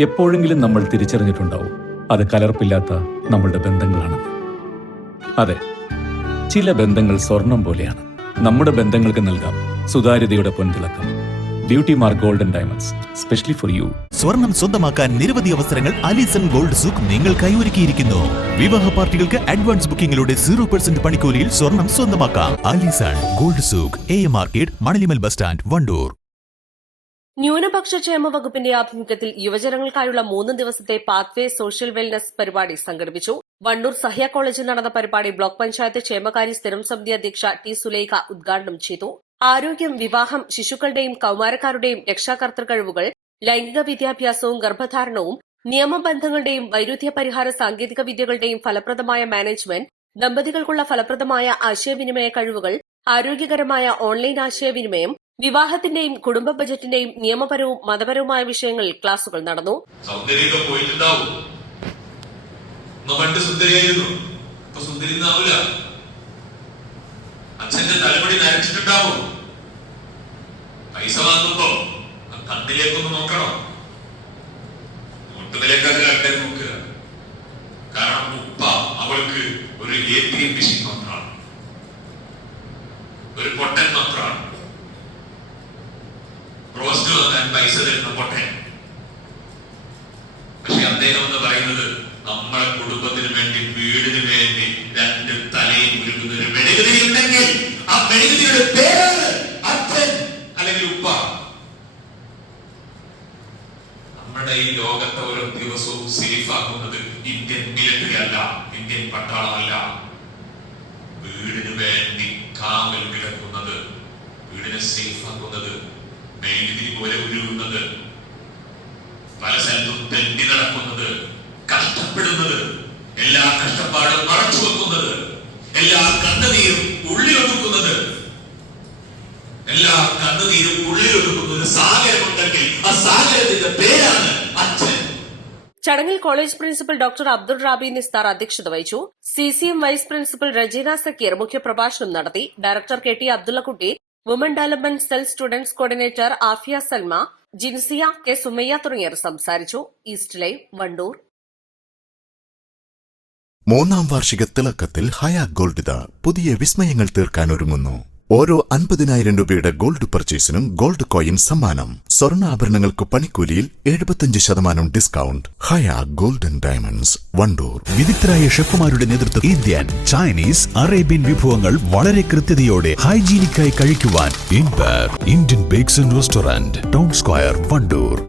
എപ്പോഴെങ്കിലും നമ്മൾ തിരിച്ചറിഞ്ഞിട്ടുണ്ടാവും അത് കലർപ്പില്ലാത്ത നമ്മളുടെ ബന്ധങ്ങളാണെന്ന്. അതെ, ചില ബന്ധങ്ങൾ സ്വർണം പോലെയാണ്. നമ്മുടെ ബന്ധങ്ങൾക്ക് നൽകാം സുതാര്യതയുടെ പൊൻതിളക്കം. Beauty mark golden diamonds, specially for you. സ്വർണം സ്വന്തമാക്കാൻ നിരവധി അവസരങ്ങൾ അലിസൺ ഗോൾഡ് സൂക്ക് നിങ്ങൾക്കായി ഒരുക്കിയിരിക്കുന്നു. വിവാഹ പാർട്ടികൾക്ക് അഡ്വാൻസ് ബുക്കിംഗിലൂടെ 0% പണിക്കൂലിയിൽ സ്വർണം സ്വന്തമാക്കാം. Alison gold souk, AM market, Manalimal bus stand, Wandoor. ന്യൂനപക്ഷ ക്ഷേമ വകുപ്പിന്റെ ആഭിമുഖ്യത്തിൽ യുവജനങ്ങൾക്കായുള്ള 3 ദിവസത്തെ പാത്വേ സോഷ്യൽ വെൽനസ് പരിപാടി സംഘടിപ്പിച്ചു. വണ്ടൂർ സഹ്യ കോളേജിൽ നടന്ന പരിപാടി ബ്ലോക്ക് പഞ്ചായത്ത് ക്ഷേമകാര്യ സ്ഥിരം സമിതി അധ്യക്ഷ ടി സുലൈഖ ഉദ്ഘാടനം ചെയ്തു. ആരോഗ്യം, വിവാഹം, ശിശുക്കളുടെയും കൌമാരക്കാരുടെയും രക്ഷാകർതൃ കഴിവുകൾ, ലൈംഗിക വിദ്യാഭ്യാസവും ഗർഭധാരണവും, നിയമബന്ധങ്ങളുടെയും വൈരുദ്ധ്യ പരിഹാര സാങ്കേതിക വിദ്യകളുടെയും ഫലപ്രദമായ മാനേജ്മെന്റ്, ദമ്പതികൾക്കുള്ള ഫലപ്രദമായ ആശയവിനിമയ കഴിവുകൾ, ആരോഗ്യകരമായ ഓൺലൈൻ ആശയവിനിമയം, വിവാഹത്തിന്റെയും കുടുംബ ബജറ്റിന്റെയും നിയമപരവും മതപരവുമായ വിഷയങ്ങളിൽ ക്ലാസുകൾ നടന്നു. അച്ഛന്റെ തലമുടി നരച്ചിട്ടുണ്ടാവും. പൈസ വാങ്ങുമ്പോ കണ്ണിലേക്കൊന്ന് നോക്കണം, മുട്ടുകളിലേക്കല്ല ആൾക്കാർ നോക്കുക. കാരണം ഉപ്പ അവൾക്ക് ഒരു ATM മെഷീൻ മാത്രമാണ്, ഒരു പൊട്ടൻ മാത്രമാണ്. റോസ്റ്റ് വാങ്ങാൻ പൈസ തരുന്ന പൊട്ടൻ. പക്ഷെ അദ്ദേഹം എന്ന് പറയുന്നത് നമ്മളെ കുടുംബത്തിന് വേണ്ടി, വീടിന് വേണ്ടി 2 തലയും ഉരുകുന്ന ഒരു മെഴുകുതിരി ഉണ്ടെങ്കിൽ ആ മെഴുകുതിരിയുടെ പേരാണ് അച്ഛൻ അല്ലെങ്കിൽ ഉപ്പ. നമ്മുടെ ഈ ലോകത്തെ ഓരോ ദിവസവും സേഫ് ആക്കുന്നത് ഇന്ത്യൻ മിലിറ്ററി അല്ല, ഇന്ത്യൻ പട്ടാളമല്ല. വീടിന് വേണ്ടി കാവൽ കിടക്കുന്നത്, വീടിനെ സേഫ് ആക്കുന്നത്, മെഴുകുതിരി പോലെ ഉരുകുന്നത്, പല സ്ഥലത്തും തെണ്ടി നടക്കുന്നത്, കഷ്ടപ്പെടുന്നത്, എല്ലാ കഷ്ടപ്പാടും മറച്ചു വെക്കുന്നത്, എല്ലാ കണ്ണുനീരും ഉള്ളിലൊതുക്കുന്നത്, ഒരു സാഗരമുണ്ടെങ്കിൽ ആ സാഗരത്തിന്റെ പേരാണ് അച്ഛൻ. ചടങ്ങിൽ college principal doctor Abdul Rabi Nisthar അധ്യക്ഷത വഹിച്ചു. CCM vice principal Rajeena Sakkeer മുഖ്യപ്രഭാഷണം നടത്തി. Director KT Abdullakutty, woman development cell students coordinator Afiya Salma, Jinsiya K Sumayya തുടങ്ങിയവർ സംസാരിച്ചു. East live, Wandoor. 3ാം വാർഷിക തിളക്കത്തിൽ ഹയ ഗോൾഡ് പുതിയ വിസ്മയങ്ങൾ തീർക്കാൻ ഒരുങ്ങുന്നു. ഓരോ 50,000 രൂപയുടെ ഗോൾഡ് പർച്ചേസിനും ഗോൾഡ് കോയിൻ സമ്മാനം. സ്വർണ്ണാഭരണങ്ങൾക്ക് പണിക്കൂലിയിൽ 75% ഡിസ്കൗണ്ട്. ഹയ ഗോൾഡൻ ഡയമണ്ട്സ്, വണ്ടൂർ. വിദഗ്ധരായ ഷെഫുമാരുടെ നേതൃത്വം ഇന്ത്യൻ, ചൈനീസ്, അറേബ്യൻ വിഭവങ്ങൾ വളരെ കൃത്യതയോടെ ഹൈജീനിക്കായി കഴിക്കുവാൻ Indian bakes and restaurant, town square, Wandoor.